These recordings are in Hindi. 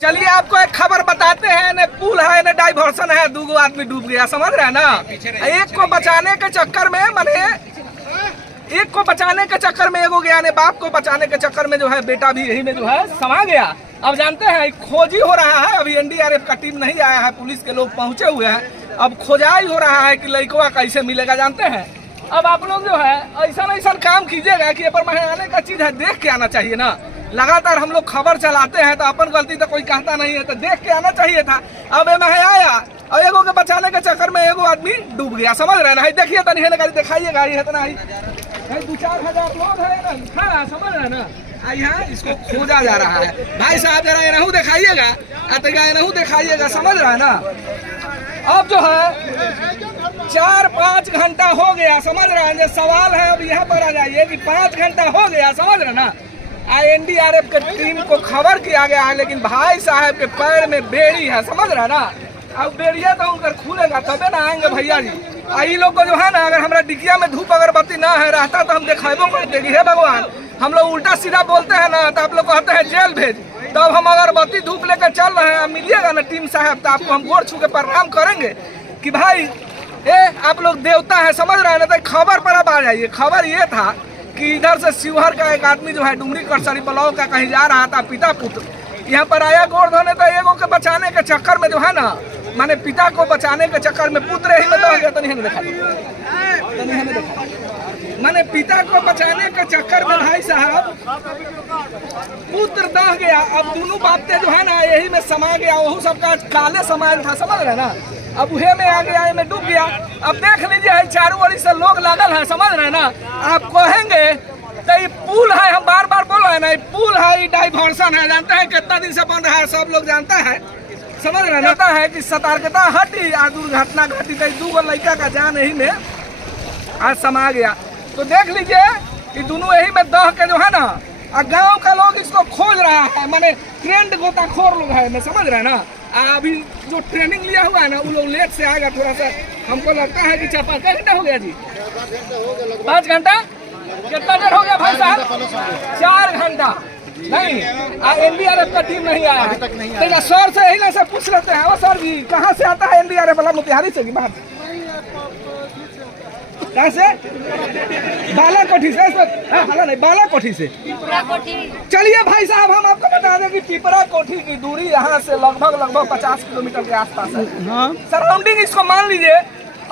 चलिए आपको एक खबर बताते हैं। न पुल है न डाइवर्सन है, दो आदमी डूब गया, समझ रहे हैं ना। एक को बचाने के चक्कर में एगो गया ने, बाप को बचाने के चक्कर में जो है बेटा भी यही में जो है समा गया। अब जानते हैं खोजी हो रहा है, अभी एनडीआरएफ का टीम नहीं आया है, पुलिस के लोग पहुंचे हुए हैं। अब खोजाई हो रहा है कि लड़का कैसे मिलेगा, जानते हैं। अब आप लोग जो है ऐसा काम कीजिएगा कि पर आने का चीज है, देख के आना चाहिए ना। लगातार हम लोग खबर चलाते हैं तो अपन गलती तो कोई कहता नहीं है, तो देख के आना चाहिए था। अब मैं आया और एगो के बचाने के चक्कर में एगो आदमी डूब गया, समझ रहे ना। देखिए तनी है गाड़ी, दिखाइए गाड़ी है तना, 2-4 हजार लोग है ना, खड़ा, समझ रहे ना। यहाँ इसको खोजा जा रहा है। भाई साहब जरा एनहू दिखाइएगा, एनहू दिखाइएगा, समझ रहा है ना। अब जो है 4-5 घंटा हो गया, समझ रहे हैं। सवाल है अब यहाँ पर आ जाइए कि 5 घंटा हो गया, समझ रहे ना। एनडीआरएफ के टीम को खबर किया गया है, लेकिन भाई साहब के पैर में बेड़ी है, समझ रहे ना। अब बेड़िया तो उनका खुलेगा तबे ना आएंगे भैया जी। आई लोग को जो है ना, अगर हमारा डिकिया में धूप अगरबत्ती ना है रहता तो हम दिखाबो कर देगी। हे भगवान, हम लोग उल्टा सीधा बोलते हैं ना तो आप लोग कहते हैं जेल भेज। तब हम अगरबत्ती धूप लेकर चल रहे हैं, मिलिएगा ना टीम साहब तो आपको हम गोर छू के प्रणाम करेंगे कि भाई आप लोग देवता है, समझ रहे हैं ना। तो खबर पर अब आ जाइए। खबर ये था कि इधर से शिवहर का एक आदमी जो है डुमरी करसरी ब्लॉक का कहीं जा रहा था, पिता पुत्र यहाँ पर आया गोड़ धोने। तो एगो के बचाने के चक्कर में जो है ना, माने पिता को बचाने के चक्कर में पुत्र ही में दह गया। तो नहीं देखा, माने पिता को बचाने के चक्कर में भाई साहब पुत्र दह गया। अब दोनों बातें जो है ना यही में समा गया, वही सबका काले समान था, समझ रहे ना। अब उहे में आ गया, में डूब गया। अब देख लीजिए चारों ओर से लोग लागल है, समझ रहे ना। आप कहेंगे तो ये पुल है, हम बार बार बोल रहे हैं ना, पुल है, डाइवर्सन है। जानते हैं कितना दिन से बंद है, सब लोग जानता है, समझ रहे ना। है कि सतर्कता हटी आ दुर्घटना घटी, तो 2 लड़का का जान यही में आज समा गया। तो देख लीजिए कि दोनों यही में दह के जो है ना, गांव का लोग इसको खोज रहा है, माने ट्रेंड गोताखोर लोग है, मैं समझ रहे हैं ना। अभी जो ट्रेनिंग लिया हुआ है ना, वो लोग लेट से आएगा थोड़ा सा। हमको लगता है कि 4-5 घंटा हो गया जी, 5 घंटा कितना देर हो गया भाई साहब? 4 घंटा नहीं। एनडीआरएफ का टीम नहीं आया है। सर से यही ना से पूछ लेते हैं, सर जी कहाँ से आता है एनडीआरएफ वाला? मोतिहारी से की बात कैसे? बालाकोठी से? नहीं, बालाकोठी से। चलिए भाई साहब हम आपको बता दें कि पिपरा कोठी की दूरी यहाँ से लगभग 50 किलोमीटर के आसपास है। सराउंडिंग इसको मान लीजिए।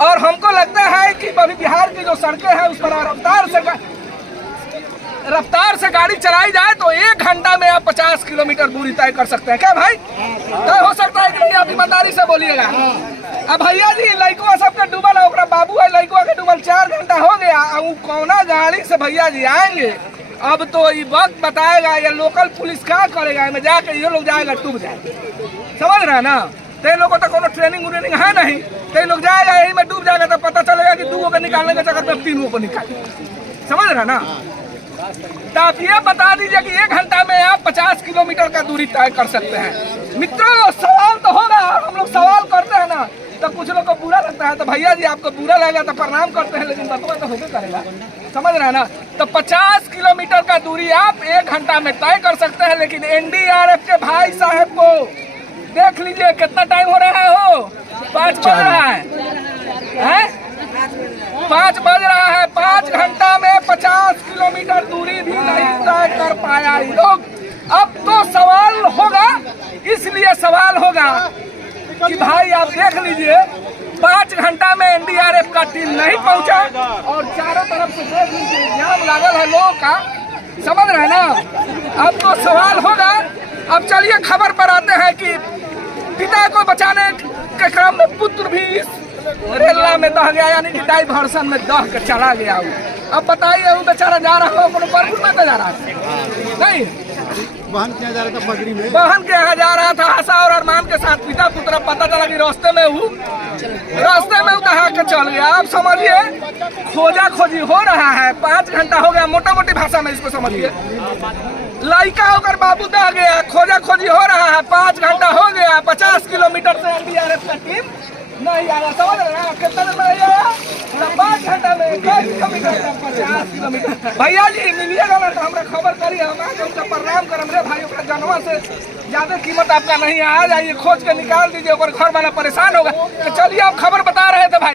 और हमको लगता है कि अभी बिहार की जो सड़कें हैं उस पर रफ्तार से गाड़ी चलाई जाए तो 1 घंटा में आप 50 किलोमीटर दूरी तय कर सकते हैं। क्या भाई तय हो सकता है कि नहीं? आप ईमानदारी से बोलिएगा। अब भैया जी लड़का सबके डूबल है, बाबू है लड़का के डूबल, 4 घंटा हो गया। अब कौना गाड़ी से भैया जी आएंगे? अब तो ये वक्त बताएगा, या लोकल पुलिस क्या करेगा। में जाकर ये लोग जाएगा डूब जाएगा, समझ रहे हैं ना। तो लोगों तो कोनो ट्रेनिंग व्रेनिंग है नहीं, तो लोग जाएगा यही में डूब जाएगा। तो पता चलेगा कि 2 को निकालने के चक्कर में 3 को निकाले, समझ रहे ना। तो आप ये बता दीजिए कि 1 घंटा में आप 50 किलोमीटर का दूरी तय कर सकते हैं। मित्रों सवाल तो होगा, हम लोग सवाल करते हैं ना तो कुछ लोग को बुरा लगता है। तो भैया जी आपको बुरा लगा तो प्रणाम करते हैं, लेकिन बतवा तो होगा करेगा, समझ रहे हैं ना। तो 50 किलोमीटर का दूरी आप 1 घंटा में तय कर सकते हैं। लेकिन एनडीआरएफ के भाई साहब को देख लीजिए कितना टाइम हो रहा है, हो 5 बज रहा है, 5 बज रहा है। 5 घंटा में 50 किलोमीटर दूरी भी नहीं तय कर पाया ये लोग। अब तो सवाल होगा, इसलिए सवाल होगा कि भाई आप देख लीजिए 5 घंटा में एनडीआरएफ का टीम नहीं पहुंचा और चारों तरफ से देख लीजिए जाम लागल है लोगों का, समझ रहे ना। अब तो सवाल होगा। अब चलिए खबर पर आते हैं कि पिता को बचाने के क्रम में पुत्र भी रेला में दह गया, यानी कि डाइवर्सन में दह कर चला गया। अब बताइए वो बेचारा जा रहा हो बरपुर में तो जा रहा है नहीं, बहन के यहाँ जा रहा था, पगड़ी में बहन के यहाँ जा रहा था आशा और अरमान के साथ। पिता पुत्र पता चला कि रास्ते में दहा के चल गया। अब समझिए खोजा खोजी हो रहा है, 5 घंटा हो गया, मोटा मोटी भाषा में इसको समझिए। लड़का होकर बाबू दह गया, खोजा खोजी हो रहा है, 5 घंटा हो गया। 50 किलोमीटर से एनडीआरएफ का टीम नहीं आया, समझ रहे ना? कितना देर में नहीं आया? 5 घंटा में 10 किलोमीटर, 50 किलोमीटर। भैया जी मिलिएगा ना तो हमरा खबर करिए, हम आके उनका प्रणाम करम रे भाई। ओकरा जानवर से ज्यादा कीमत आपका नहीं है, आ जाइए खोज के निकाल दीजिए, और घर वाला परेशान होगा। तो चलिए आप खबर बता